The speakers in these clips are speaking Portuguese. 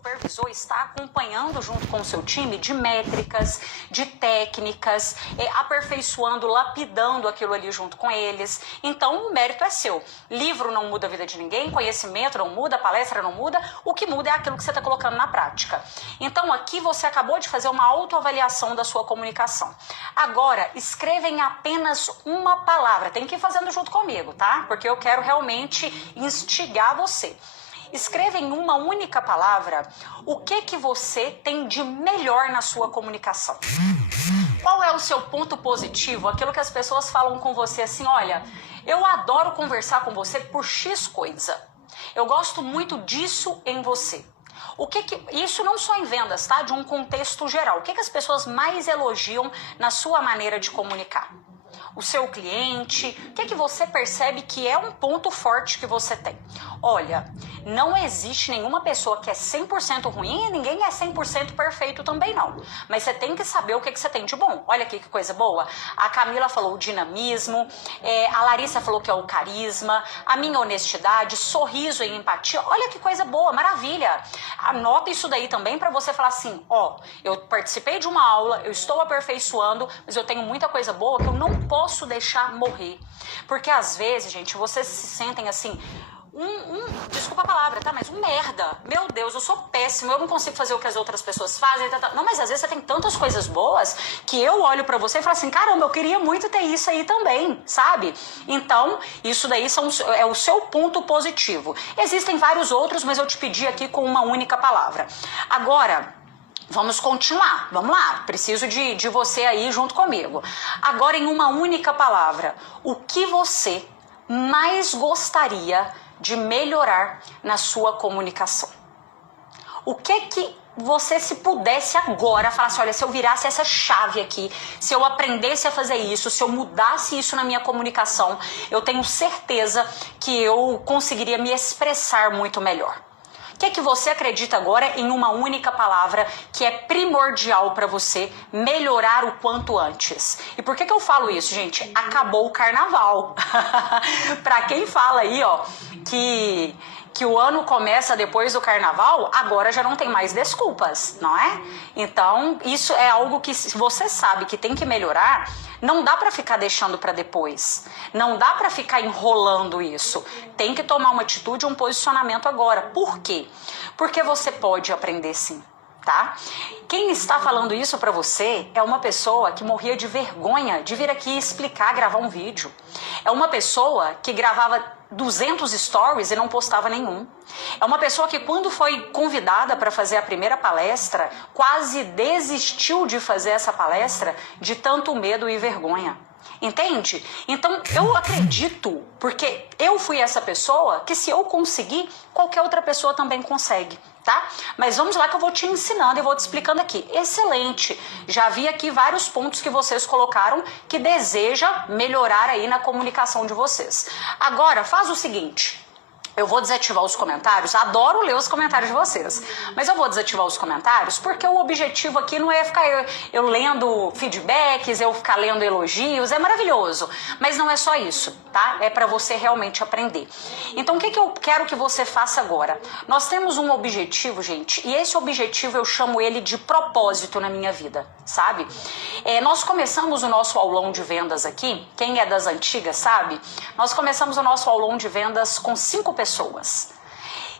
supervisor está acompanhando junto com o seu time de métricas, de técnicas, aperfeiçoando, lapidando aquilo ali junto com eles. Então o mérito é seu. Livro não muda a vida de ninguém, conhecimento não muda, palestra não muda, o que muda é aquilo que você está colocando na prática. Então aqui você acabou de fazer uma autoavaliação da sua comunicação. Agora, escreva em apenas uma palavra, tem que ir fazendo junto comigo, tá? Porque eu quero realmente instigar você. Escreva em uma única palavra o que você tem de melhor na sua comunicação. Qual é o seu ponto positivo? Aquilo que as pessoas falam com você assim, olha, eu adoro conversar com você por X coisa. Eu gosto muito disso em você. Isso não só em vendas, tá? De um contexto geral. O que as pessoas mais elogiam na sua maneira de comunicar? O seu cliente, o que você percebe que é um ponto forte que você tem? Olha, não existe nenhuma pessoa que é 100% ruim e ninguém é 100% perfeito também não. Mas você tem que saber o que você tem de bom. Olha aqui que coisa boa. A Camila falou o dinamismo, a Larissa falou que é o carisma, a minha honestidade, sorriso e empatia. Olha que coisa boa, maravilha. Anota isso daí também para você falar assim, ó, eu participei de uma aula, eu estou aperfeiçoando, mas eu tenho muita coisa boa que eu não posso deixar morrer. Porque às vezes, gente, vocês se sentem assim, desculpa a palavra, tá? Mas um merda. Meu Deus, eu sou péssimo, eu não consigo fazer o que as outras pessoas fazem. Não, mas às vezes você tem tantas coisas boas que eu olho pra você e falo assim, caramba, eu queria muito ter isso aí também, sabe? Então, isso daí é o seu ponto positivo. Existem vários outros, mas eu te pedi aqui com uma única palavra. Agora, vamos continuar, vamos lá, preciso de você aí junto comigo. Agora em uma única palavra, o que você mais gostaria de melhorar na sua comunicação? O que você, se pudesse agora, falasse, olha, se eu virasse essa chave aqui, se eu aprendesse a fazer isso, se eu mudasse isso na minha comunicação, eu tenho certeza que eu conseguiria me expressar muito melhor. O que você acredita agora em uma única palavra que é primordial para você melhorar o quanto antes? E por que eu falo isso, gente? Acabou o carnaval. Para quem fala aí, ó, que o ano começa depois do carnaval, agora já não tem mais desculpas, não é? Então, isso é algo que, se você sabe que tem que melhorar, não dá para ficar deixando para depois. Não dá para ficar enrolando isso. Tem que tomar uma atitude, um posicionamento agora. Por quê? Porque você pode aprender sim, tá? Quem está falando isso para você é uma pessoa que morria de vergonha de vir aqui explicar, gravar um vídeo. É uma pessoa que gravava 200 stories e não postava nenhum. É uma pessoa que, quando foi convidada para fazer a primeira palestra, quase desistiu de fazer essa palestra de tanto medo e vergonha. Entende? Então eu acredito, porque eu fui essa pessoa, que se eu conseguir, qualquer outra pessoa também consegue, tá? Mas vamos lá que eu vou te ensinando e vou te explicando aqui. Excelente! Já vi aqui vários pontos que vocês colocaram que deseja melhorar aí na comunicação de vocês. Agora, faz o seguinte. Eu vou desativar os comentários, adoro ler os comentários de vocês, mas eu vou desativar os comentários porque o objetivo aqui não é ficar eu lendo feedbacks, eu ficar lendo elogios, é maravilhoso, mas não é só isso, tá? É para você realmente aprender. Então o que eu quero que você faça agora? Nós temos um objetivo, gente, e esse objetivo eu chamo ele de propósito na minha vida, sabe? Nós começamos o nosso aulão de vendas aqui, quem é das antigas sabe, nós começamos o nosso aulão de vendas com 5 pessoas.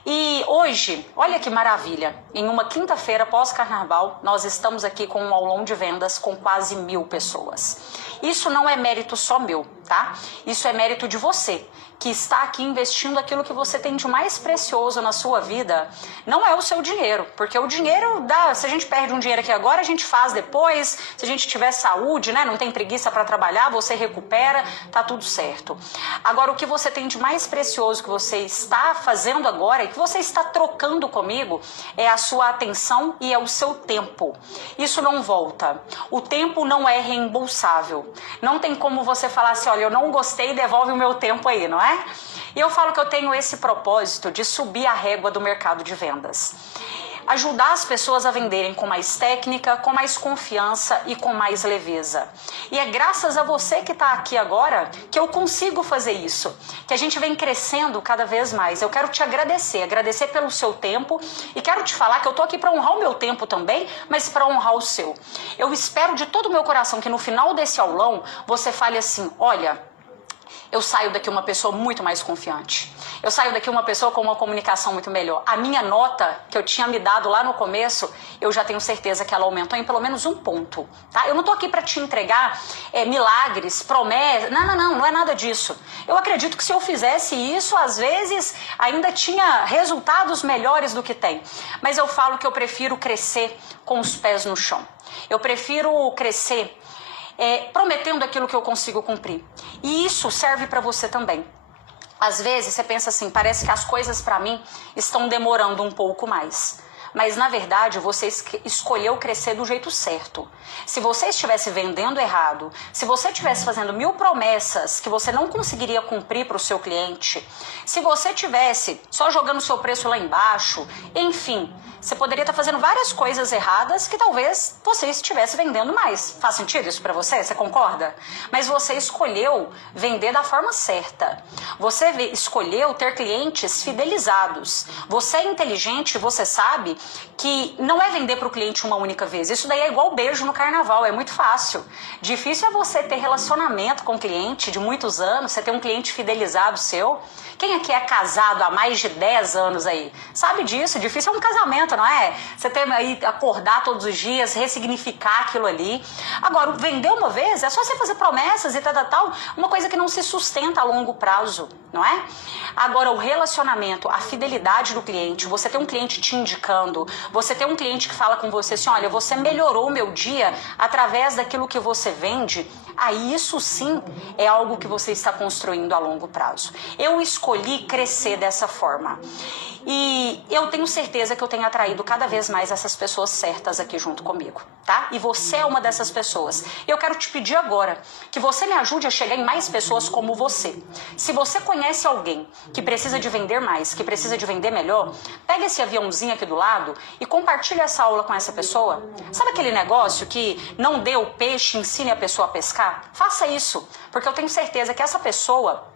E hoje, olha que maravilha, em uma quinta-feira pós-carnaval, nós estamos aqui com um aulão de vendas com quase 1000 pessoas. Isso não é mérito só meu, tá? Isso é mérito de você, que está aqui investindo aquilo que você tem de mais precioso na sua vida. Não é o seu dinheiro, porque o dinheiro dá, se a gente perde um dinheiro aqui agora, a gente faz depois, se a gente tiver saúde, né, não tem preguiça para trabalhar, você recupera, tá tudo certo. Agora, o que você tem de mais precioso que você está fazendo agora e que você está trocando comigo é a sua atenção e é o seu tempo. Isso não volta. O tempo não é reembolsável. Não tem como você falar assim, olha, eu não gostei, devolve o meu tempo aí, não é? E eu falo que eu tenho esse propósito de subir a régua do mercado de vendas. ajudar as pessoas a venderem com mais técnica, com mais confiança e com mais leveza. E é graças a você que está aqui agora que eu consigo fazer isso, que a gente vem crescendo cada vez mais. Eu quero te agradecer pelo seu tempo e quero te falar que eu tô aqui para honrar o meu tempo também, mas para honrar o seu. Eu espero de todo o meu coração que no final desse aulão você fale assim: olha, eu saio daqui uma pessoa muito mais confiante. Eu saio daqui uma pessoa com uma comunicação muito melhor. A minha nota que eu tinha me dado lá no começo, eu já tenho certeza que ela aumentou em pelo menos um ponto, tá? Eu não tô aqui para te entregar milagres, promessas. Não é nada disso. Eu acredito que se eu fizesse isso, às vezes ainda tinha resultados melhores do que tem. Mas eu falo que eu prefiro crescer com os pés no chão. Eu prefiro crescer prometendo aquilo que eu consigo cumprir. E isso serve para você também. Às vezes você pensa assim, parece que as coisas para mim estão demorando um pouco mais. Mas na verdade você escolheu crescer do jeito certo. Se você estivesse vendendo errado, se você estivesse fazendo 1000 promessas que você não conseguiria cumprir para o seu cliente, se você estivesse só jogando o seu preço lá embaixo, enfim, você poderia estar fazendo várias coisas erradas que talvez você estivesse vendendo mais. Faz sentido isso para você? Você concorda? Mas você escolheu vender da forma certa. Você escolheu ter clientes fidelizados. Você é inteligente, você sabe que não é vender para o cliente uma única vez. Isso daí é igual beijo no carnaval, é muito fácil. Difícil é você ter relacionamento com o cliente de muitos anos, você ter um cliente fidelizado seu. Quem aqui é casado há mais de 10 anos aí? Sabe disso? Difícil é um casamento, não é? Você tem aí acordar todos os dias, ressignificar aquilo ali. Agora, vender uma vez é só você fazer promessas e tal, uma coisa que não se sustenta a longo prazo, não é? Agora, o relacionamento, a fidelidade do cliente, você ter um cliente te indicando, você ter um cliente que fala com você assim, olha, você melhorou o meu dia através daquilo que você vende, aí isso sim é algo que você está construindo a longo prazo. Eu escolhi crescer dessa forma. E eu tenho certeza que eu tenho atraído cada vez mais essas pessoas certas aqui junto comigo, tá? E você é uma dessas pessoas. Eu quero te pedir agora que você me ajude a chegar em mais pessoas como você. Se você conhece alguém que precisa de vender mais, que precisa de vender melhor, pega esse aviãozinho aqui do lado e compartilha essa aula com essa pessoa. Sabe aquele negócio que não dê o peixe, ensine a pessoa a pescar? Faça isso, porque eu tenho certeza que essa pessoa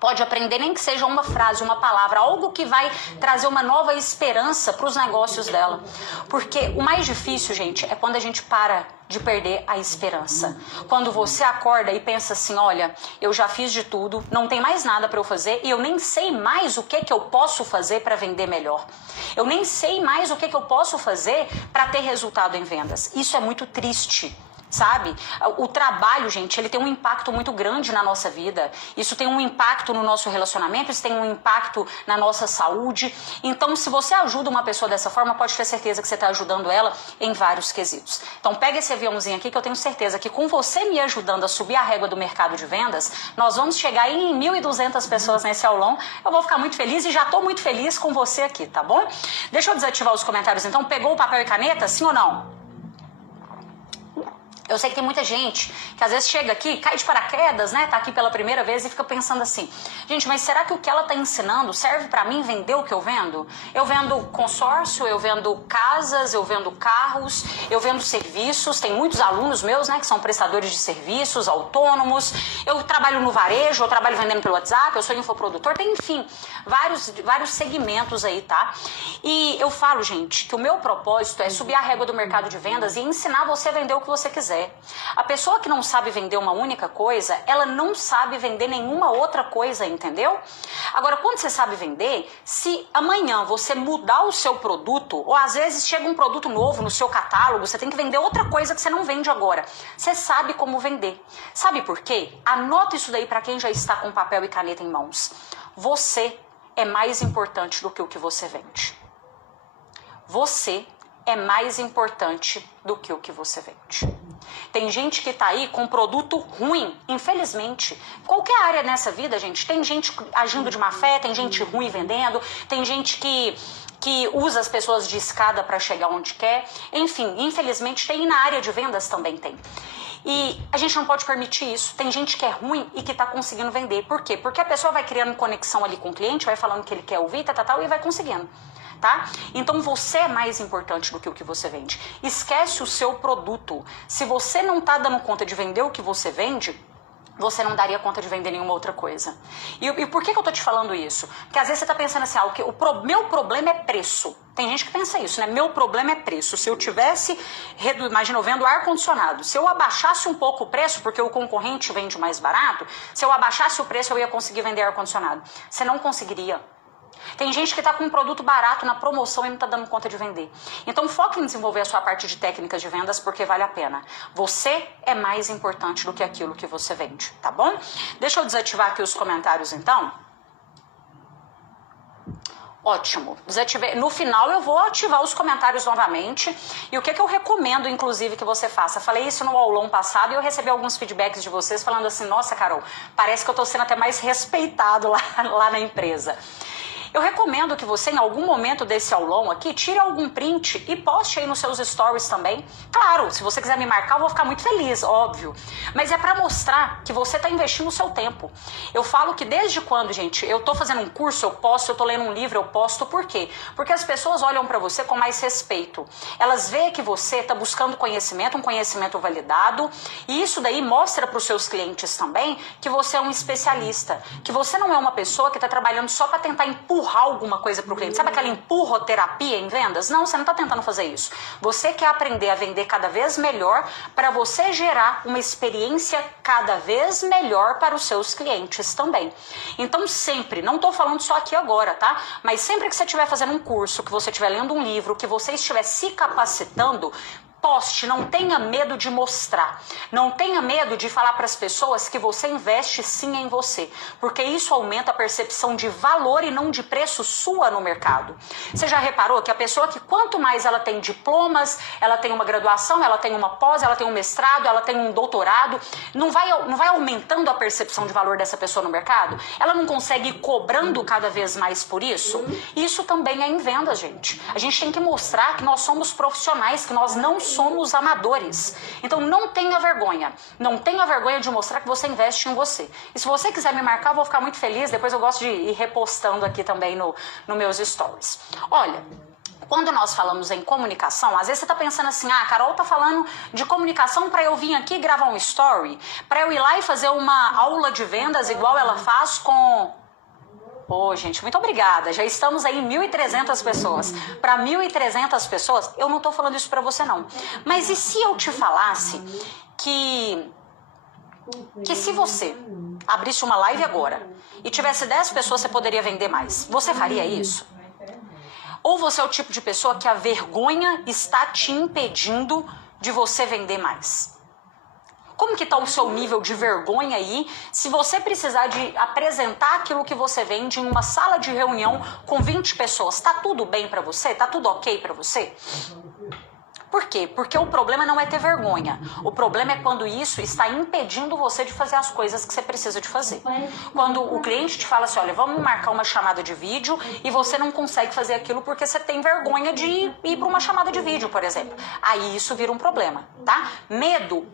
pode aprender nem que seja uma frase, uma palavra, algo que vai trazer uma nova esperança para os negócios dela. Porque o mais difícil, gente, é quando a gente para de perder a esperança. Quando você acorda e pensa assim, olha, eu já fiz de tudo, não tem mais nada para eu fazer e eu nem sei mais o que eu posso fazer para vender melhor. Eu nem sei mais o que eu posso fazer para ter resultado em vendas. Isso é muito triste. Sabe? O trabalho, gente, ele tem um impacto muito grande na nossa vida. Isso tem um impacto no nosso relacionamento, isso tem um impacto na nossa saúde. Então, se você ajuda uma pessoa dessa forma, pode ter certeza que você está ajudando ela em vários quesitos. Então, pega esse aviãozinho aqui que eu tenho certeza que com você me ajudando a subir a régua do mercado de vendas, nós vamos chegar em 1.200 pessoas nesse aulão. Eu vou ficar muito feliz e já estou muito feliz com você aqui, tá bom? Deixa eu desativar os comentários então. Pegou o papel e caneta, sim ou não? Eu sei que tem muita gente que às vezes chega aqui, cai de paraquedas, né? Tá aqui pela primeira vez e fica pensando assim, gente, mas será que o que ela tá ensinando serve para mim vender o que eu vendo? Eu vendo consórcio, eu vendo casas, eu vendo carros, eu vendo serviços. Tem muitos alunos meus, né, que são prestadores de serviços, autônomos. Eu trabalho no varejo, eu trabalho vendendo pelo WhatsApp, eu sou infoprodutor, tem, enfim, vários segmentos aí, tá? E eu falo, gente, que o meu propósito é subir a régua do mercado de vendas e ensinar você a vender o que você quiser. A pessoa que não sabe vender uma única coisa, ela não sabe vender nenhuma outra coisa, entendeu? Agora, quando você sabe vender, se amanhã você mudar o seu produto, ou às vezes chega um produto novo no seu catálogo, você tem que vender outra coisa que você não vende agora. Você sabe como vender. Sabe por quê? Anota isso daí para quem já está com papel e caneta em mãos. Você é mais importante do que o que você vende. Você é mais importante do que o que você vende. Tem gente que tá aí com produto ruim, infelizmente. Qualquer área nessa vida, gente, tem gente agindo de má fé, tem gente ruim vendendo, tem gente que usa as pessoas de escada para chegar onde quer. Enfim, infelizmente tem, e na área de vendas também tem. E a gente não pode permitir isso. Tem gente que é ruim e que tá conseguindo vender. Por quê? Porque a pessoa vai criando conexão ali com o cliente, vai falando que ele quer ouvir, e vai conseguindo. tá? Então você é mais importante do que o que você vende. Esquece o seu produto. Se você não tá dando conta de vender o que você vende, você não daria conta de vender nenhuma outra coisa. E por que eu tô te falando isso? Porque às vezes você tá pensando assim, meu problema é preço. Tem gente que pensa isso, né? Meu problema é preço. Se eu tivesse, imagina, eu vendo ar-condicionado. Se eu abaixasse um pouco o preço, porque o concorrente vende mais barato, se eu abaixasse o preço, eu ia conseguir vender ar-condicionado. Você não conseguiria. Tem gente que está com um produto barato na promoção e não está dando conta de vender. Então foque em desenvolver a sua parte de técnicas de vendas porque vale a pena. Você é mais importante do que aquilo que você vende, tá bom? Deixa eu desativar aqui os comentários então. Ótimo, desativei. No final eu vou ativar os comentários novamente. E o que eu recomendo, inclusive, que você faça? Falei isso no aulão passado e eu recebi alguns feedbacks de vocês falando assim, nossa, Carol, parece que eu tô sendo até mais respeitado lá na empresa. Eu recomendo que você, em algum momento desse aulão aqui, tire algum print e poste aí nos seus stories também. Claro, se você quiser me marcar, eu vou ficar muito feliz, óbvio. Mas é pra mostrar que você tá investindo o seu tempo. Eu falo que desde quando, gente, eu tô fazendo um curso, eu posto, eu tô lendo um livro, eu posto, por quê? Porque as pessoas olham pra você com mais respeito. Elas veem que você tá buscando conhecimento, um conhecimento validado, e isso daí mostra pros seus clientes também que você é um especialista, que você não é uma pessoa que tá trabalhando só pra tentar empurrar alguma coisa para o cliente. Sabe aquela empurroterapia em vendas? Não, você não está tentando fazer isso. Você quer aprender a vender cada vez melhor para você gerar uma experiência cada vez melhor para os seus clientes também. Então sempre, não estou falando só aqui agora, tá? Mas sempre que você estiver fazendo um curso, que você estiver lendo um livro, que você estiver se capacitando, poste, não tenha medo de mostrar, não tenha medo de falar para as pessoas que você investe sim em você, porque isso aumenta a percepção de valor e não de preço sua no mercado. Você já reparou que a pessoa que quanto mais ela tem diplomas, ela tem uma graduação, ela tem uma pós, ela tem um mestrado, ela tem um doutorado, não vai aumentando a percepção de valor dessa pessoa no mercado? Ela não consegue ir cobrando cada vez mais por isso? Isso também é em venda, gente. A gente tem que mostrar que nós somos profissionais, que nós não somos amadores. Então não tenha vergonha. Não tenha vergonha de mostrar que você investe em você. E se você quiser me marcar, eu vou ficar muito feliz. Depois eu gosto de ir repostando aqui também no meus stories. Olha, quando nós falamos em comunicação, às vezes você tá pensando assim, a Carol tá falando de comunicação para eu vir aqui gravar um story, para eu ir lá e fazer uma aula de vendas igual ela faz com... Pô, gente, muito obrigada. Já estamos aí em 1.300 pessoas. Para 1.300 pessoas, eu não tô falando isso para você, não. Mas e se eu te falasse que se você abrisse uma live agora e tivesse 10 pessoas, você poderia vender mais? Você faria isso? Ou você é o tipo de pessoa que a vergonha está te impedindo de você vender mais? Como que está o seu nível de vergonha aí, se você precisar de apresentar aquilo que você vende em uma sala de reunião com 20 pessoas? Tá tudo bem para você? Tá tudo ok para você? Por quê? Porque o problema não é ter vergonha. O problema é quando isso está impedindo você de fazer as coisas que você precisa de fazer. Quando o cliente te fala assim, olha, vamos marcar uma chamada de vídeo e você não consegue fazer aquilo porque você tem vergonha de ir para uma chamada de vídeo, por exemplo. Aí isso vira um problema, tá? Medo.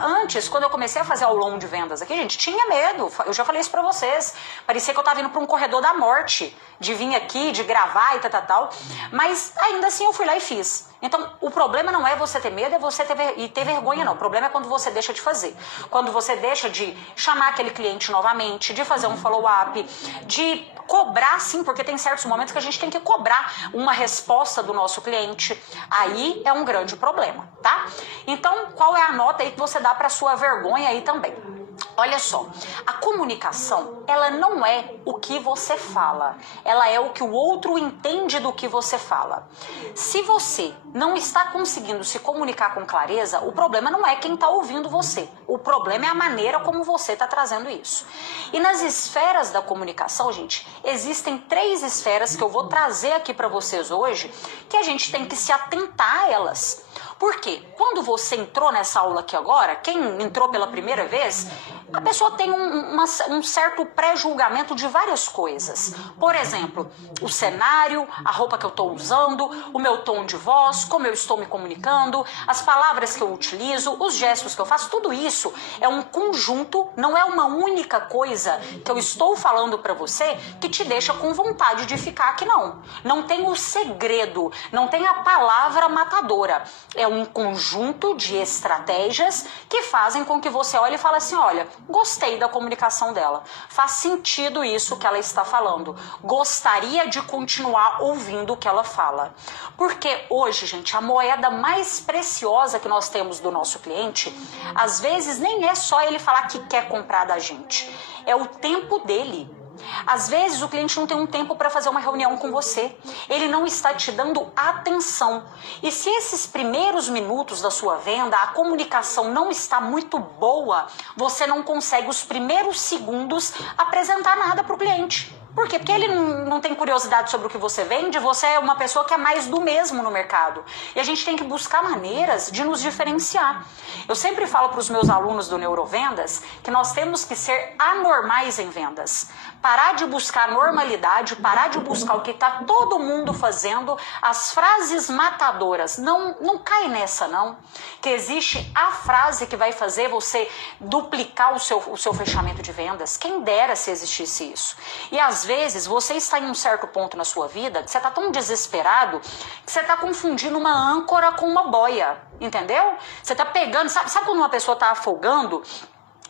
Antes, quando eu comecei a fazer aulão de vendas aqui, gente, tinha medo. Eu já falei isso pra vocês. Parecia que eu tava indo pra um corredor da morte, de vir aqui, de gravar e tal. Mas ainda assim eu fui lá e fiz. Então, o problema não é você ter medo, é você ter vergonha, não. O problema é quando você deixa de fazer. Quando você deixa de chamar aquele cliente novamente, de fazer um follow-up, de cobrar, sim, porque tem certos momentos que a gente tem que cobrar uma resposta do nosso cliente. Aí é um grande problema, tá? Então, qual é a nota aí que você dá para sua vergonha aí também? Olha só, a comunicação, ela não é o que você fala, ela é o que o outro entende do que você fala. Se você não está conseguindo se comunicar com clareza, o problema não é quem está ouvindo você, o problema é a maneira como você está trazendo isso. E nas esferas da comunicação, gente, existem 3 esferas que eu vou trazer aqui para vocês hoje, que a gente tem que se atentar a elas. Por quê? Quando você entrou nessa aula aqui agora, quem entrou pela primeira vez, A pessoa tem um certo pré-julgamento de várias coisas. Por exemplo, o cenário, a roupa que eu estou usando, o meu tom de voz, como eu estou me comunicando, as palavras que eu utilizo, os gestos que eu faço, tudo isso é um conjunto, não é uma única coisa que eu estou falando para você que te deixa com vontade de ficar aqui, não. Não tem o segredo, não tem a palavra matadora. É um conjunto de estratégias que fazem com que você olhe e fale assim, olha, gostei da comunicação dela, faz sentido isso que ela está falando, gostaria de continuar ouvindo o que ela fala. Porque hoje, gente, a moeda mais preciosa que nós temos do nosso cliente, às vezes nem é só ele falar que quer comprar da gente, é o tempo dele. Às vezes o cliente não tem um tempo para fazer uma reunião com você, ele não está te dando atenção. E se esses primeiros minutos da sua venda, a comunicação não está muito boa, você não consegue os primeiros segundos apresentar nada para o cliente. Por quê? Porque ele não tem curiosidade sobre o que você vende, você é uma pessoa que é mais do mesmo no mercado. E a gente tem que buscar maneiras de nos diferenciar. Eu sempre falo para os meus alunos do Neurovendas que nós temos que ser anormais em vendas. Parar de buscar normalidade, parar de buscar o que está todo mundo fazendo, as frases matadoras. Não cai nessa, não. Que existe a frase que vai fazer você duplicar o seu fechamento de vendas. Quem dera se existisse isso. E às vezes você está em um certo ponto na sua vida que você está tão desesperado que você está confundindo uma âncora com uma boia, entendeu? Você está pegando, sabe quando uma pessoa está afogando?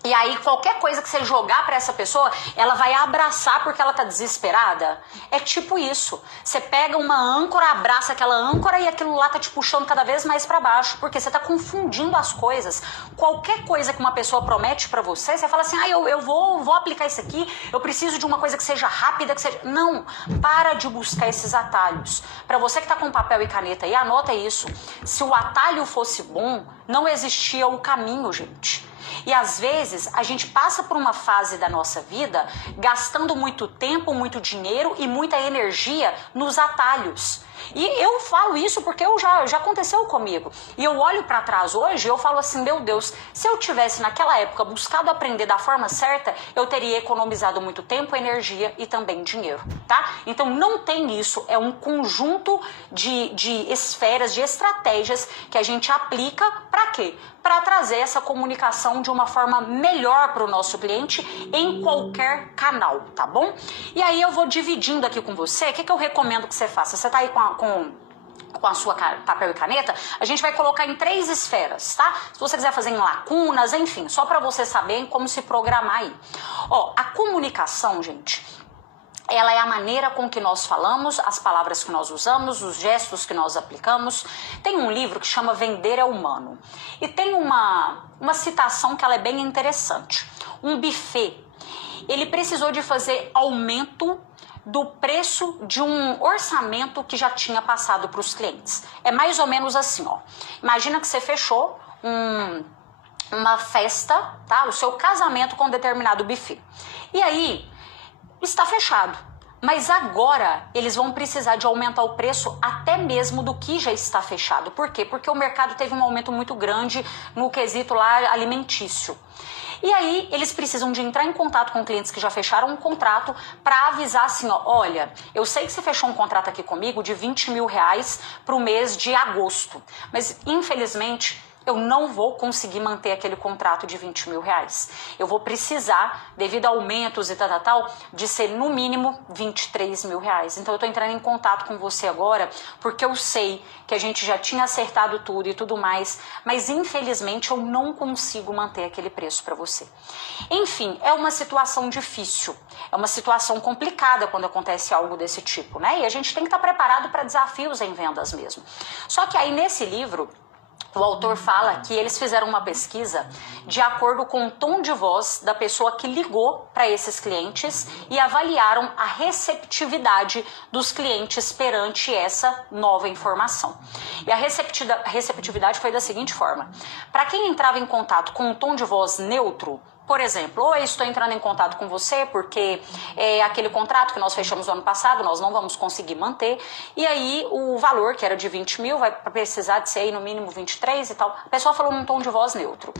E aí qualquer coisa que você jogar para essa pessoa, ela vai abraçar porque ela tá desesperada. É tipo isso. Você pega uma âncora, abraça aquela âncora e aquilo lá tá te puxando cada vez mais para baixo, porque você tá confundindo as coisas. Qualquer coisa que uma pessoa promete para você, você fala assim, eu vou aplicar isso aqui, eu preciso de uma coisa que seja rápida, que seja... Não, para de buscar esses atalhos. Para você que tá com papel e caneta aí, anota isso. Se o atalho fosse bom, não existia o caminho, gente. E às vezes a gente passa por uma fase da nossa vida gastando muito tempo, muito dinheiro e muita energia nos atalhos. E eu falo isso porque já aconteceu comigo. E eu olho para trás hoje e eu falo assim, meu Deus, se eu tivesse naquela época buscado aprender da forma certa, eu teria economizado muito tempo, energia e também dinheiro, tá? Então não tem isso, é um conjunto de esferas, de estratégias que a gente aplica para quê? Para trazer essa comunicação de uma forma melhor para o nosso cliente em qualquer canal, tá bom? E aí eu vou dividindo aqui com você, o que eu recomendo que você faça? Você tá aí com a sua papel e caneta, a gente vai colocar em 3 esferas, tá? Se você quiser fazer em lacunas, enfim, só para você saber como se programar aí. Ó, a comunicação, gente, ela é a maneira com que nós falamos, as palavras que nós usamos, os gestos que nós aplicamos. Tem um livro que chama Vender é Humano. E tem uma citação que ela é bem interessante. Um buffet, ele precisou de fazer aumento do preço de um orçamento que já tinha passado para os clientes. É mais ou menos assim, ó. Imagina que você fechou uma festa, tá? O seu casamento com um determinado buffet. E aí, está fechado. Mas agora eles vão precisar de aumentar o preço até mesmo do que já está fechado. Por quê? Porque o mercado teve um aumento muito grande no quesito lá alimentício. E aí eles precisam de entrar em contato com clientes que já fecharam um contrato para avisar assim, ó, olha, eu sei que você fechou um contrato aqui comigo de 20 mil reais para o mês de agosto, mas infelizmente eu não vou conseguir manter aquele contrato de 20 mil reais. Eu vou precisar, devido a aumentos e tal, de ser no mínimo 23 mil reais. Então eu tô entrando em contato com você agora, porque eu sei que a gente já tinha acertado tudo e tudo mais, mas infelizmente eu não consigo manter aquele preço para você. Enfim, é uma situação difícil, é uma situação complicada quando acontece algo desse tipo, né? E a gente tem que estar preparado para desafios em vendas mesmo. Só que aí nesse livro, o autor fala que eles fizeram uma pesquisa de acordo com o tom de voz da pessoa que ligou para esses clientes e avaliaram a receptividade dos clientes perante essa nova informação. E a receptividade foi da seguinte forma: para quem entrava em contato com um tom de voz neutro, por exemplo, oi, estou entrando em contato com você porque aquele contrato que nós fechamos no ano passado, nós não vamos conseguir manter, e aí o valor, que era de 20 mil, vai precisar de ser aí no mínimo 23 e tal. A pessoa falou num tom de voz neutro.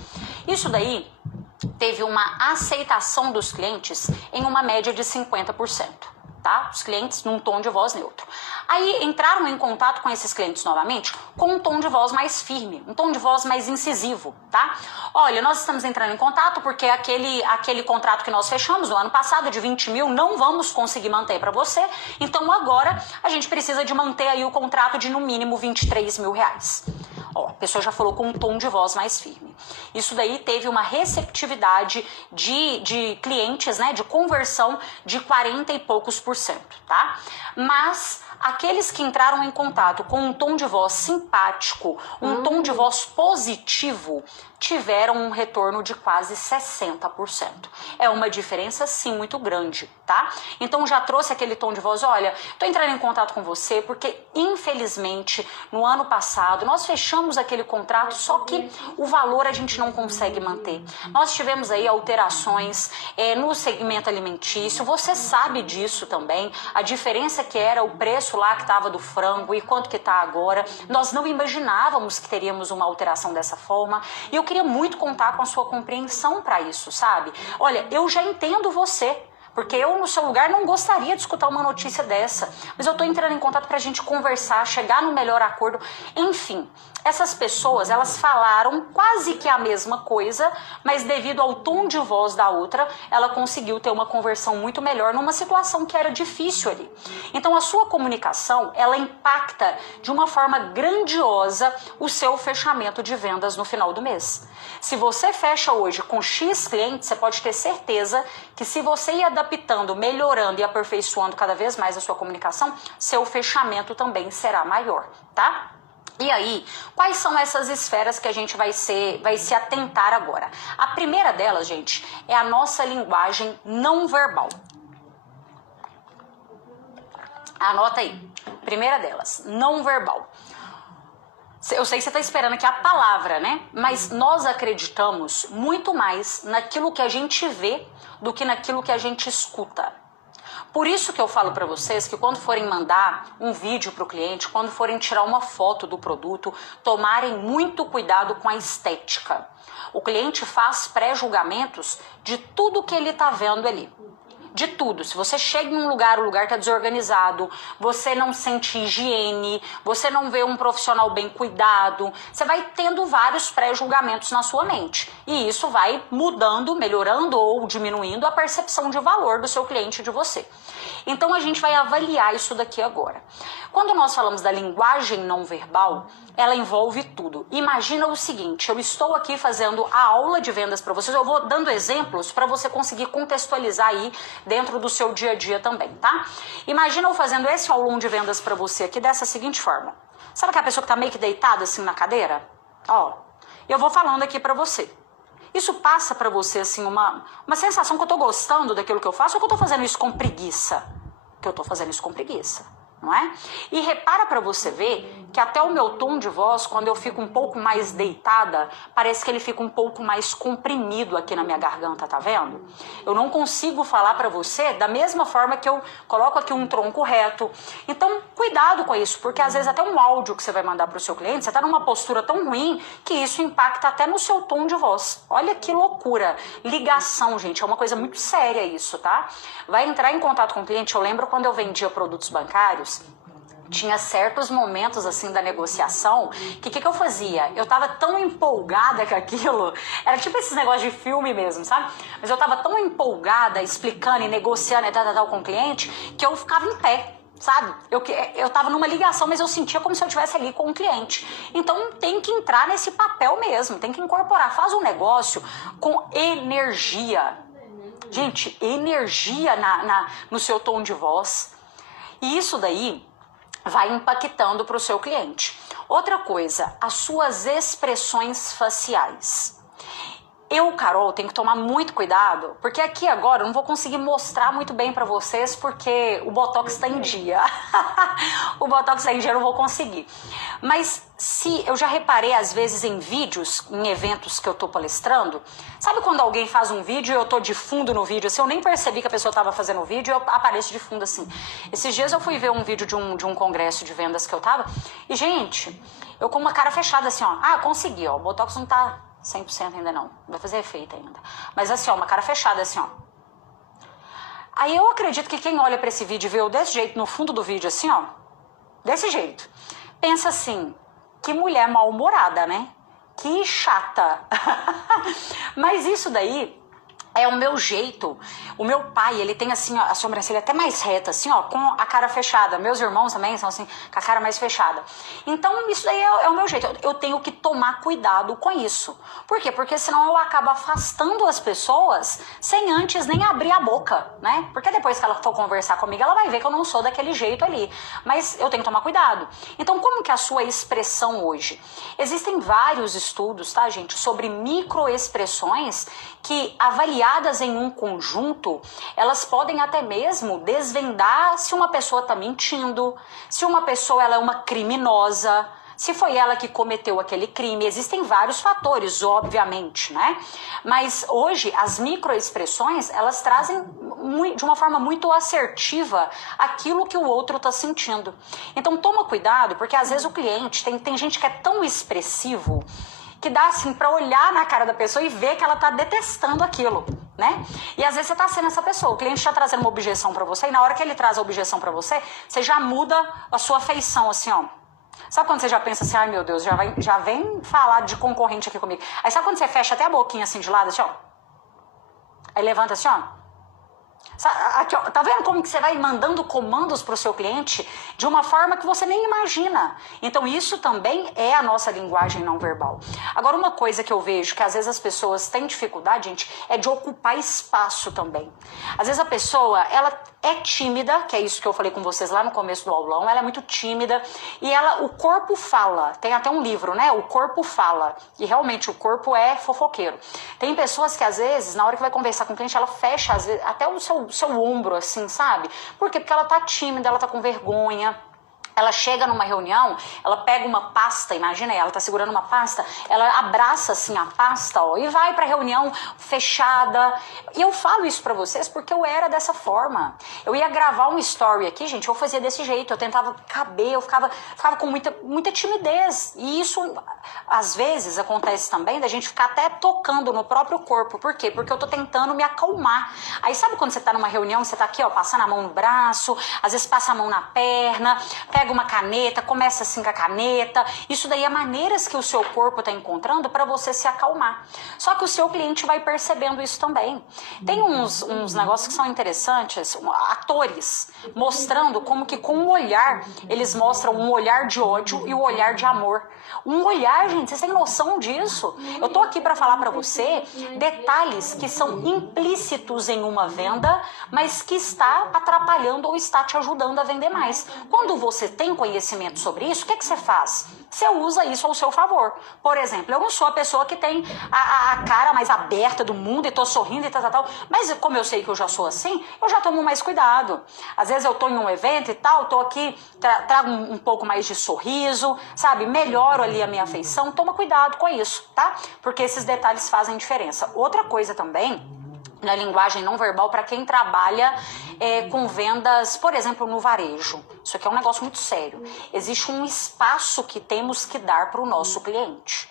Isso daí teve uma aceitação dos clientes em uma média de 50%. Tá? Os clientes num tom de voz neutro. Aí entraram em contato com esses clientes novamente com um tom de voz mais firme, um tom de voz mais incisivo, tá? Olha, nós estamos entrando em contato porque aquele contrato que nós fechamos no ano passado de 20 mil não vamos conseguir manter para você, então agora a gente precisa de manter aí o contrato de no mínimo 23 mil reais. Ó, a pessoa já falou com um tom de voz mais firme. Isso daí teve uma receptividade de clientes, né, de conversão de 40 e poucos %, tá? Mas aqueles que entraram em contato com um tom de voz simpático, um tom de voz positivo, tiveram um retorno de quase 60%. É uma diferença, sim, muito grande, tá? Então já trouxe aquele tom de voz, olha, tô entrando em contato com você porque, infelizmente, no ano passado, nós fechamos aquele contrato, só que o valor a gente não consegue manter. Nós tivemos aí alterações no segmento alimentício, você sabe disso também, a diferença que era o preço lá que estava do frango e quanto que está agora, nós não imaginávamos que teríamos uma alteração dessa forma, e eu queria muito contar com a sua compreensão para isso, sabe? Olha, eu já entendo você, porque eu, no seu lugar, não gostaria de escutar uma notícia dessa. Mas eu tô entrando em contato pra gente conversar, chegar no melhor acordo. Enfim, essas pessoas, elas falaram quase que a mesma coisa, mas devido ao tom de voz da outra, ela conseguiu ter uma conversão muito melhor numa situação que era difícil ali. Então, a sua comunicação, ela impacta de uma forma grandiosa o seu fechamento de vendas no final do mês. Se você fecha hoje com X clientes, você pode ter certeza que se você ir adaptando, melhorando e aperfeiçoando cada vez mais a sua comunicação, seu fechamento também será maior, tá? E aí, quais são essas esferas que a gente vai se atentar agora? A primeira delas, gente, é a nossa linguagem não verbal. Anota aí. Primeira delas, não verbal. Eu sei que você está esperando aqui a palavra, né? Mas nós acreditamos muito mais naquilo que a gente vê do que naquilo que a gente escuta. Por isso que eu falo para vocês que quando forem mandar um vídeo para o cliente, quando forem tirar uma foto do produto, tomarem muito cuidado com a estética. O cliente faz pré-julgamentos de tudo que ele está vendo ali. De tudo. Se você chega em um lugar, o lugar está desorganizado, você não sente higiene, você não vê um profissional bem cuidado, você vai tendo vários pré-julgamentos na sua mente. E isso vai mudando, melhorando ou diminuindo a percepção de valor do seu cliente de você. Então a gente vai avaliar isso daqui agora. Quando nós falamos da linguagem não verbal, ela envolve tudo. Imagina o seguinte, eu estou aqui fazendo a aula de vendas para vocês, eu vou dando exemplos para você conseguir contextualizar aí dentro do seu dia a dia também, tá? Imagina eu fazendo esse aulão de vendas para você aqui dessa seguinte forma. Sabe aquela pessoa que tá meio que deitada assim na cadeira? Ó, eu vou falando aqui para você. Isso passa para você assim uma sensação que eu tô gostando daquilo que eu faço ou que eu tô fazendo isso com preguiça? Que eu tô fazendo isso com preguiça, não é? E repara para você ver que até o meu tom de voz, quando eu fico um pouco mais deitada, parece que ele fica um pouco mais comprimido aqui na minha garganta, tá vendo? Eu não consigo falar para você da mesma forma que eu coloco aqui um tronco reto. Então, cuidado com isso, porque às vezes até um áudio que você vai mandar pro seu cliente, você tá numa postura tão ruim que isso impacta até no seu tom de voz. Olha que loucura. Ligação, gente, é uma coisa muito séria isso, tá? Vai entrar em contato com o cliente, eu lembro quando eu vendia produtos bancários, tinha certos momentos assim da negociação que eu fazia? Eu tava tão empolgada com aquilo, era tipo esses negócios de filme mesmo, sabe? Mas eu tava tão empolgada, explicando e negociando e tal com o cliente, que eu ficava em pé, sabe? Eu tava numa ligação, mas eu sentia como se eu estivesse ali com o cliente. Então tem que entrar nesse papel mesmo, tem que incorporar, faz um negócio com energia. Gente, energia no seu tom de voz. E isso daí vai impactando para o seu cliente. Outra coisa, as suas expressões faciais. Eu, Carol, tenho que tomar muito cuidado, porque aqui agora eu não vou conseguir mostrar muito bem para vocês, porque o Botox está em dia. O Botox está em dia, eu não vou conseguir. Mas se eu já reparei, às vezes, em vídeos, em eventos que eu tô palestrando, sabe quando alguém faz um vídeo e eu tô de fundo no vídeo, assim, eu nem percebi que a pessoa tava fazendo o vídeo, eu apareço de fundo assim. Esses dias eu fui ver um vídeo de um congresso de vendas que eu tava, e, gente, eu com uma cara fechada assim, ó, consegui, ó, o Botox não tá 100% ainda não. Vai fazer efeito ainda. Mas assim, ó, uma cara fechada, assim, ó. Aí eu acredito que quem olha pra esse vídeo e vê eu desse jeito, no fundo do vídeo, assim, ó. Desse jeito. Pensa assim, que mulher mal-humorada, né? Que chata. Mas isso daí é o meu jeito. O meu pai, ele tem assim, ó, a sobrancelha até mais reta, assim, ó, com a cara fechada. Meus irmãos também são assim, com a cara mais fechada. Então, isso daí é o meu jeito. Eu tenho que tomar cuidado com isso. Por quê? Porque senão eu acabo afastando as pessoas sem antes nem abrir a boca, né? Porque depois que ela for conversar comigo, ela vai ver que eu não sou daquele jeito ali. Mas eu tenho que tomar cuidado. Então, como que é a sua expressão hoje? Existem vários estudos, tá, gente, sobre microexpressões que, avaliadas em um conjunto, elas podem até mesmo desvendar se uma pessoa está mentindo, se uma pessoa ela é uma criminosa, se foi ela que cometeu aquele crime. Existem vários fatores, obviamente, né? Mas hoje as microexpressões, elas trazem de uma forma muito assertiva aquilo que o outro está sentindo. Então toma cuidado, porque às vezes o cliente, tem gente que é tão expressivo que dá assim pra olhar na cara da pessoa e ver que ela tá detestando aquilo, né? E às vezes você tá sendo essa pessoa, o cliente tá trazendo uma objeção pra você e na hora que ele traz a objeção pra você, você já muda a sua feição, assim, ó. Sabe quando você já pensa assim, ai meu Deus, já vem falar de concorrente aqui comigo. Aí sabe quando você fecha até a boquinha assim de lado, assim, ó. Aí levanta assim, ó. Aqui, ó, tá vendo como que você vai mandando comandos para o seu cliente de uma forma que você nem imagina? Então isso também é a nossa linguagem não verbal. Agora uma coisa que eu vejo que às vezes as pessoas têm dificuldade, gente, é de ocupar espaço também. Às vezes a pessoa, ela é tímida, que é isso que eu falei com vocês lá no começo do aulão, ela é muito tímida e o corpo fala. Tem até um livro, né? O corpo fala. E realmente o corpo é fofoqueiro. Tem pessoas que às vezes, na hora que vai conversar com o cliente, ela fecha às vezes, até o seu ombro, assim, sabe? Por quê? Porque ela tá tímida, ela tá com vergonha. Ela chega numa reunião, ela pega uma pasta, imagina aí, ela tá segurando uma pasta, ela abraça assim a pasta, ó, e vai pra reunião fechada. E eu falo isso pra vocês porque eu era dessa forma. Eu ia gravar um story aqui, gente, eu fazia desse jeito, eu tentava caber, eu ficava com muita timidez. E isso, às vezes, acontece também da gente ficar até tocando no próprio corpo. Por quê? Porque eu tô tentando me acalmar. Aí sabe quando você tá numa reunião, você tá aqui, ó, passando a mão no braço, às vezes passa a mão na perna, pega uma caneta, começa assim com a caneta. Isso daí é maneiras que o seu corpo está encontrando para você se acalmar. Só que o seu cliente vai percebendo isso também. Tem uns negócios que são interessantes, atores mostrando como que com o olhar eles mostram um olhar de ódio e o olhar de amor. Um olhar, gente, vocês têm noção disso? Eu tô aqui para falar para você detalhes que são implícitos em uma venda, mas que está atrapalhando ou está te ajudando a vender mais. Quando você tem conhecimento sobre isso, o que você faz? Você usa isso ao seu favor. Por exemplo, eu não sou a pessoa que tem a cara mais aberta do mundo e tô sorrindo e tal, mas como eu sei que eu já sou assim, eu já tomo mais cuidado. Às vezes eu tô em um evento e tal, tô aqui, trago um pouco mais de sorriso, sabe? Melhoro ali a minha afeição, toma cuidado com isso, tá? Porque esses detalhes fazem diferença. Outra coisa também, na linguagem não verbal, para quem trabalha com vendas, por exemplo, no varejo. Isso aqui é um negócio muito sério. Existe um espaço que temos que dar para o nosso cliente.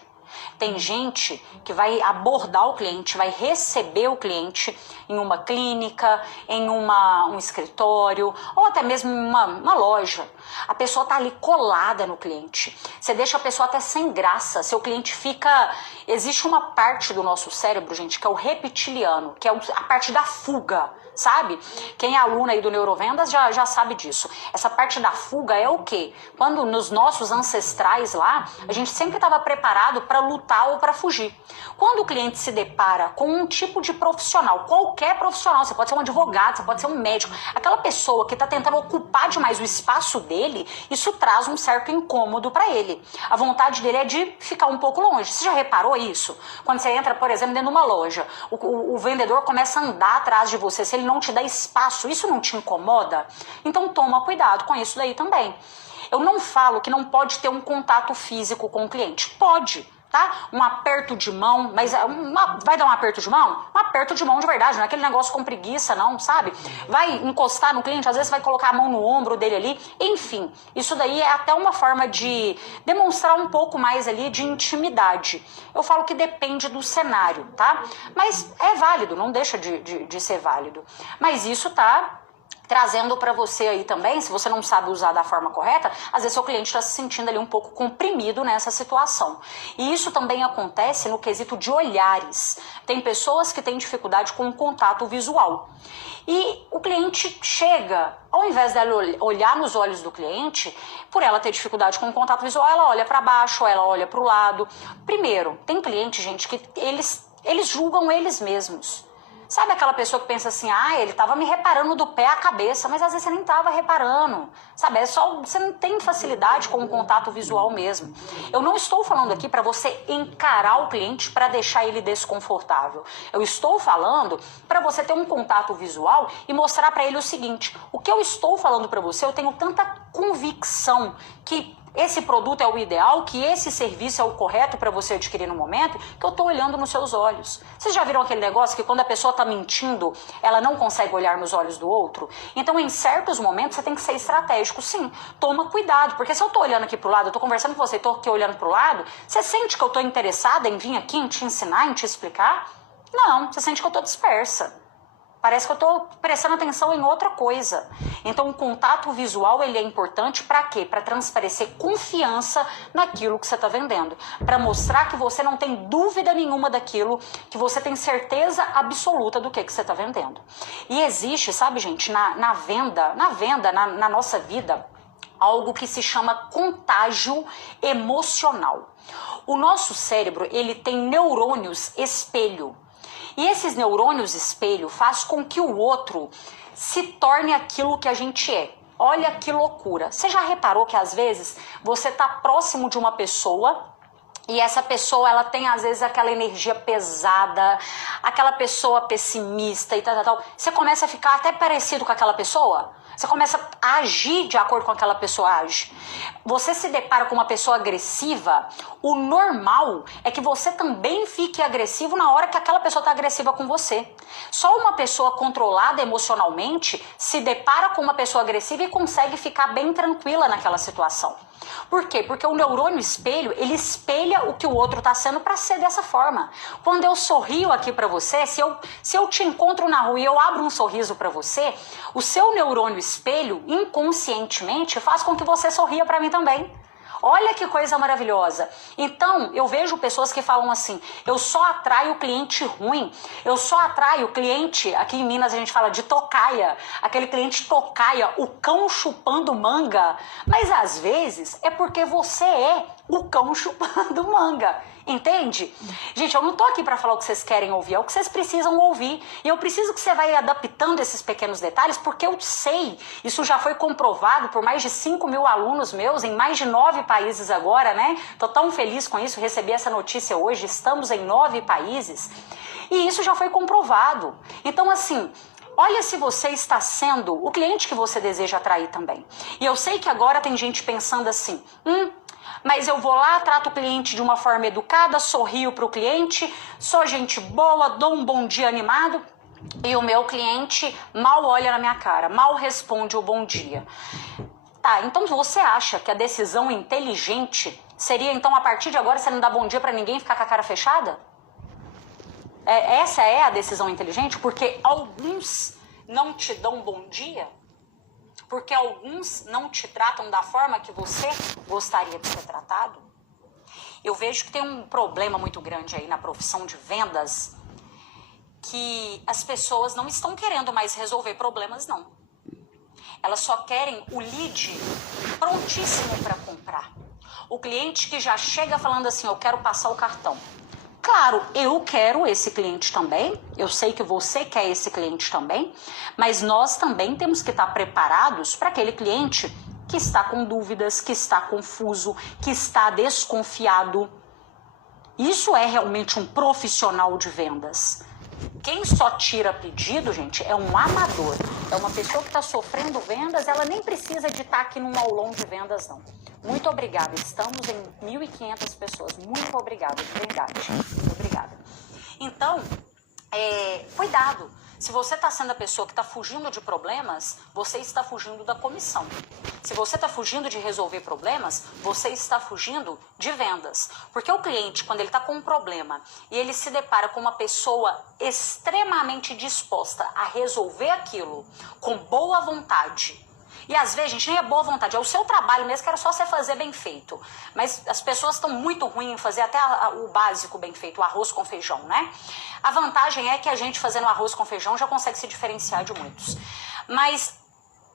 Tem gente que vai abordar o cliente, vai receber o cliente em uma clínica, em um escritório, ou até mesmo em uma loja. A pessoa tá ali colada no cliente. Você deixa a pessoa até sem graça. Seu cliente fica... Existe uma parte do nosso cérebro, gente, que é o reptiliano, que é a parte da fuga, sabe? Quem é aluno aí do Neurovendas já sabe disso. Essa parte da fuga é o quê? Quando nos nossos ancestrais lá, a gente sempre estava preparado para lutar ou para fugir. Quando o cliente se depara com um tipo de profissional, qualquer profissional, você pode ser um advogado, você pode ser um médico, aquela pessoa que está tentando ocupar demais o espaço dele, isso traz um certo incômodo para ele. A vontade dele é de ficar um pouco longe. Você já reparou isso? Quando você entra, por exemplo, dentro de uma loja, o vendedor começa a andar atrás de você, se ele não te dá espaço, isso não te incomoda? Então toma cuidado com isso daí também. Eu não falo que não pode ter um contato físico com o cliente. Pode. tá? Um aperto de mão, mas vai dar um aperto de mão? Um aperto de mão de verdade, não é aquele negócio com preguiça não, sabe? Vai encostar no cliente, às vezes vai colocar a mão no ombro dele ali, enfim, isso daí é até uma forma de demonstrar um pouco mais ali de intimidade. Eu falo que depende do cenário, tá? Mas é válido, não deixa de ser válido. Mas isso tá trazendo para você aí também, se você não sabe usar da forma correta, às vezes seu cliente está se sentindo ali um pouco comprimido nessa situação. E isso também acontece no quesito de olhares. Tem pessoas que têm dificuldade com o contato visual. E o cliente chega, ao invés dela olhar nos olhos do cliente, por ela ter dificuldade com o contato visual, ela olha para baixo, ela olha para o lado. Primeiro, tem cliente, gente, que eles julgam eles mesmos. Sabe aquela pessoa que pensa assim, ele tava me reparando do pé à cabeça, mas às vezes você nem tava reparando, sabe? É só, você não tem facilidade com o contato visual mesmo. Eu não estou falando aqui para você encarar o cliente para deixar ele desconfortável. Eu estou falando para você ter um contato visual e mostrar para ele o seguinte, o que eu estou falando para você, eu tenho tanta convicção que esse produto é o ideal, que esse serviço é o correto para você adquirir no momento, que eu estou olhando nos seus olhos. Vocês já viram aquele negócio que quando a pessoa está mentindo, ela não consegue olhar nos olhos do outro? Então, em certos momentos, você tem que ser estratégico. Sim, toma cuidado, porque se eu estou olhando aqui para o lado, eu estou conversando com você e estou aqui olhando para o lado, você sente que eu estou interessada em vir aqui, em te ensinar, em te explicar? Não, você sente que eu estou dispersa. Parece que eu estou prestando atenção em outra coisa. Então, o contato visual, ele é importante para quê? Para transparecer confiança naquilo que você está vendendo. Para mostrar que você não tem dúvida nenhuma daquilo, que você tem certeza absoluta do que você está vendendo. E existe, sabe, gente, na venda, na nossa vida, algo que se chama contágio emocional. O nosso cérebro, ele tem neurônios espelho. E esses neurônios espelho faz com que o outro se torne aquilo que a gente é. Olha que loucura. Você já reparou que às vezes você está próximo de uma pessoa e essa pessoa, ela tem às vezes aquela energia pesada, aquela pessoa pessimista e tal. Você começa a ficar até parecido com aquela pessoa? Você começa a agir de acordo com aquela pessoa age. Você se depara com uma pessoa agressiva, o normal é que você também fique agressivo na hora que aquela pessoa está agressiva com você. Só uma pessoa controlada emocionalmente se depara com uma pessoa agressiva e consegue ficar bem tranquila naquela situação. Por quê? Porque o neurônio espelho, ele espelha o que o outro está sendo para ser dessa forma. Quando eu sorrio aqui para você, se eu te encontro na rua e eu abro um sorriso para você, o seu neurônio espelho, inconscientemente, faz com que você sorria para mim também. Olha que coisa maravilhosa. Então, eu vejo pessoas que falam assim, eu só atraio cliente ruim, eu só atraio cliente, aqui em Minas a gente fala de tocaia, aquele cliente tocaia, o cão chupando manga. Mas às vezes é porque você é o cão chupando manga. Entende? Gente, eu não tô aqui para falar o que vocês querem ouvir, é o que vocês precisam ouvir. E eu preciso que você vá adaptando esses pequenos detalhes, porque eu sei, isso já foi comprovado por mais de 5.000 alunos meus, em mais de 9 países agora, né? Tô tão feliz com isso, recebi essa notícia hoje, estamos em 9 países. E isso já foi comprovado. Então, assim, olha se você está sendo o cliente que você deseja atrair também. E eu sei que agora tem gente pensando assim, mas eu vou lá, trato o cliente de uma forma educada, sorrio para o cliente, sou gente boa, dou um bom dia animado e o meu cliente mal olha na minha cara, mal responde o bom dia. Tá, então você acha que a decisão inteligente seria, então, a partir de agora você não dá bom dia para ninguém e ficar com a cara fechada? Essa é a decisão inteligente? Porque alguns não te dão bom dia? Porque alguns não te tratam da forma que você gostaria de ser tratado? Eu vejo que tem um problema muito grande aí na profissão de vendas, que as pessoas não estão querendo mais resolver problemas, não. Elas só querem o lead prontíssimo para comprar. O cliente que já chega falando assim, eu quero passar o cartão. Claro, eu quero esse cliente também, eu sei que você quer esse cliente também, mas nós também temos que estar preparados para aquele cliente que está com dúvidas, que está confuso, que está desconfiado. Isso é realmente um profissional de vendas. Quem só tira pedido, gente, é um amador. É uma pessoa que está sofrendo vendas, ela nem precisa de estar aqui num aulão de vendas, não. Muito obrigada. Estamos em 1.500 pessoas. Muito obrigada, de verdade. Muito obrigada. Então, cuidado. Se você está sendo a pessoa que está fugindo de problemas, você está fugindo da comissão. Se você está fugindo de resolver problemas, você está fugindo de vendas. Porque o cliente, quando ele está com um problema e ele se depara com uma pessoa extremamente disposta a resolver aquilo com boa vontade, e às vezes, gente, nem é boa vontade, é o seu trabalho mesmo, que era só você fazer bem feito. Mas as pessoas estão muito ruins em fazer até o básico bem feito, o arroz com feijão, né? A vantagem é que a gente fazendo arroz com feijão já consegue se diferenciar de muitos. Mas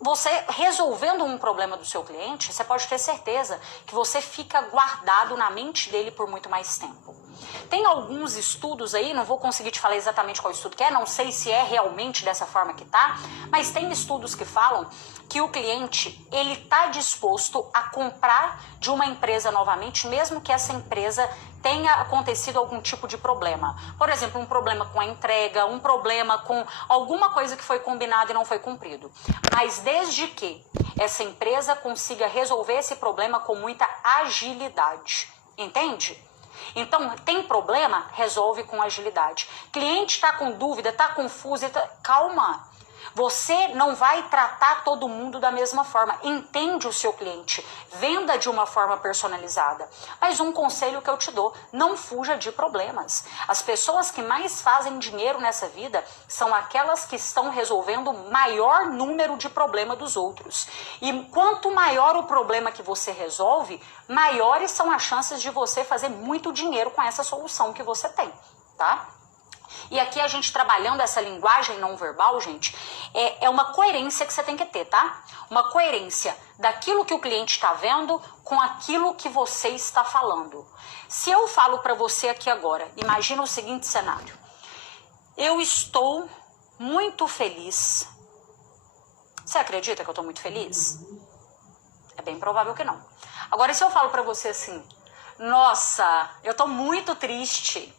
você resolvendo um problema do seu cliente, você pode ter certeza que você fica guardado na mente dele por muito mais tempo. Tem alguns estudos aí, não vou conseguir te falar exatamente qual estudo que é, não sei se é realmente dessa forma que tá, mas tem estudos que falam que o cliente, ele tá disposto a comprar de uma empresa novamente, mesmo que essa empresa tenha acontecido algum tipo de problema. Por exemplo, um problema com a entrega, um problema com alguma coisa que foi combinada e não foi cumprido. Mas desde que essa empresa consiga resolver esse problema com muita agilidade. Entende? Então, tem problema? Resolve com agilidade. Cliente está com dúvida, está confuso, calma. Você não vai tratar todo mundo da mesma forma. Entende o seu cliente. Venda de uma forma personalizada. Mas um conselho que eu te dou, não fuja de problemas. As pessoas que mais fazem dinheiro nessa vida são aquelas que estão resolvendo o maior número de problemas dos outros. E quanto maior o problema que você resolve, maiores são as chances de você fazer muito dinheiro com essa solução que você tem, tá? E aqui a gente trabalhando essa linguagem não verbal, gente, é uma coerência que você tem que ter, tá? Uma coerência daquilo que o cliente está vendo com aquilo que você está falando. Se eu falo para você aqui agora, imagina o seguinte cenário. Eu estou muito feliz. Você acredita que eu estou muito feliz? É bem provável que não. Agora, se eu falo para você assim, nossa, eu estou muito triste.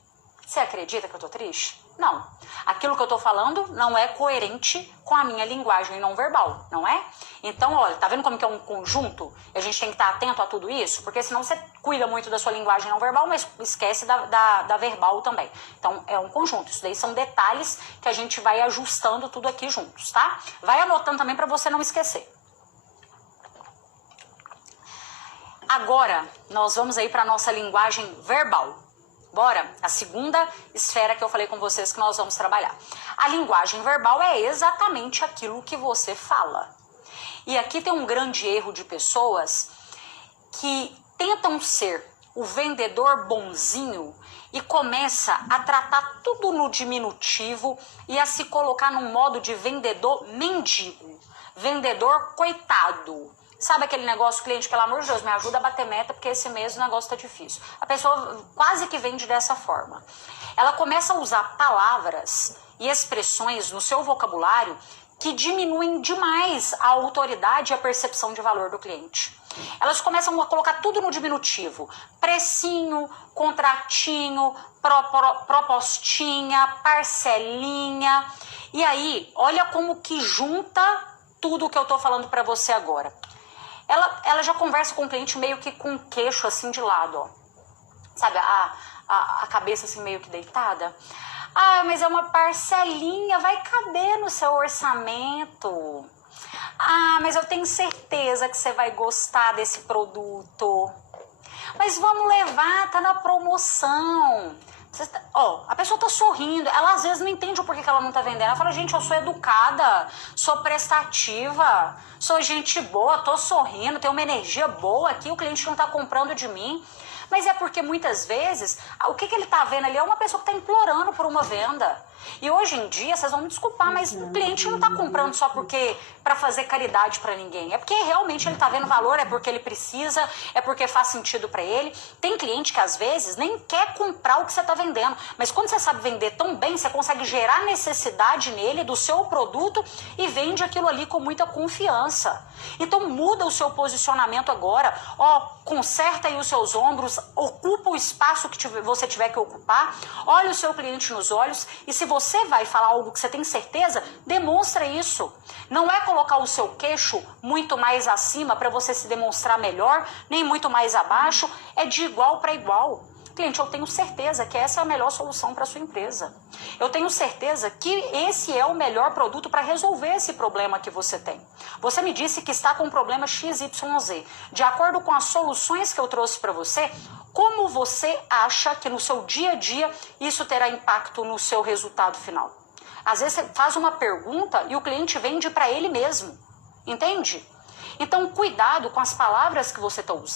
Você acredita que eu tô triste? Não. Aquilo que eu tô falando não é coerente com a minha linguagem não verbal, não é? Então, olha, tá vendo como que é um conjunto? E a gente tem que estar atento a tudo isso, porque senão você cuida muito da sua linguagem não verbal, mas esquece da verbal também. Então, é um conjunto. Isso daí são detalhes que a gente vai ajustando tudo aqui juntos, tá? Vai anotando também para você não esquecer. Agora, nós vamos aí para nossa linguagem verbal. Bora? A segunda esfera que eu falei com vocês que nós vamos trabalhar. A linguagem verbal é exatamente aquilo que você fala. E aqui tem um grande erro de pessoas que tentam ser o vendedor bonzinho e começa a tratar tudo no diminutivo e a se colocar num modo de vendedor mendigo, vendedor coitado. Sabe aquele negócio, cliente, pelo amor de Deus, me ajuda a bater meta porque esse mês o negócio tá difícil. A pessoa quase que vende dessa forma. Ela começa a usar palavras e expressões no seu vocabulário que diminuem demais a autoridade e a percepção de valor do cliente. Elas começam a colocar tudo no diminutivo. Precinho, contratinho, propostinha, parcelinha. E aí, olha como que junta tudo o que eu tô falando para você agora. Ela já conversa com o cliente meio que com o queixo assim de lado, ó. Sabe, a cabeça assim meio que deitada. Ah, mas é uma parcelinha, vai caber no seu orçamento. Ah, mas eu tenho certeza que você vai gostar desse produto. Mas vamos levar, tá na promoção. A pessoa tá sorrindo, ela às vezes não entende o porquê que ela não tá vendendo. Ela fala, gente, eu sou educada, sou prestativa, sou gente boa, tô sorrindo, tenho uma energia boa aqui, o cliente não tá comprando de mim. Mas é porque muitas vezes, o que ele tá vendo ali é uma pessoa que tá implorando por uma venda. E hoje em dia, vocês vão me desculpar, mas o cliente não tá comprando só porque para fazer caridade para ninguém. É porque realmente ele tá vendo valor, é porque ele precisa, é porque faz sentido para ele. Tem cliente que às vezes nem quer comprar o que você tá vendendo, mas quando você sabe vender tão bem, você consegue gerar necessidade nele do seu produto e vende aquilo ali com muita confiança. Então muda o seu posicionamento agora, conserta aí os seus ombros, pessoas, ocupa o espaço que você tiver que ocupar, olha o seu cliente nos olhos e se você vai falar algo que você tem certeza, demonstra isso. Não é colocar o seu queixo muito mais acima para você se demonstrar melhor, nem muito mais abaixo, é de igual para igual. Cliente, eu tenho certeza que essa é a melhor solução para a sua empresa. Eu tenho certeza que esse é o melhor produto para resolver esse problema que você tem. Você me disse que está com um problema XYZ. De acordo com as soluções que eu trouxe para você, como você acha que no seu dia a dia isso terá impacto no seu resultado final? Às vezes você faz uma pergunta e o cliente vende para ele mesmo. Entende? Então, cuidado com as palavras que você está usando.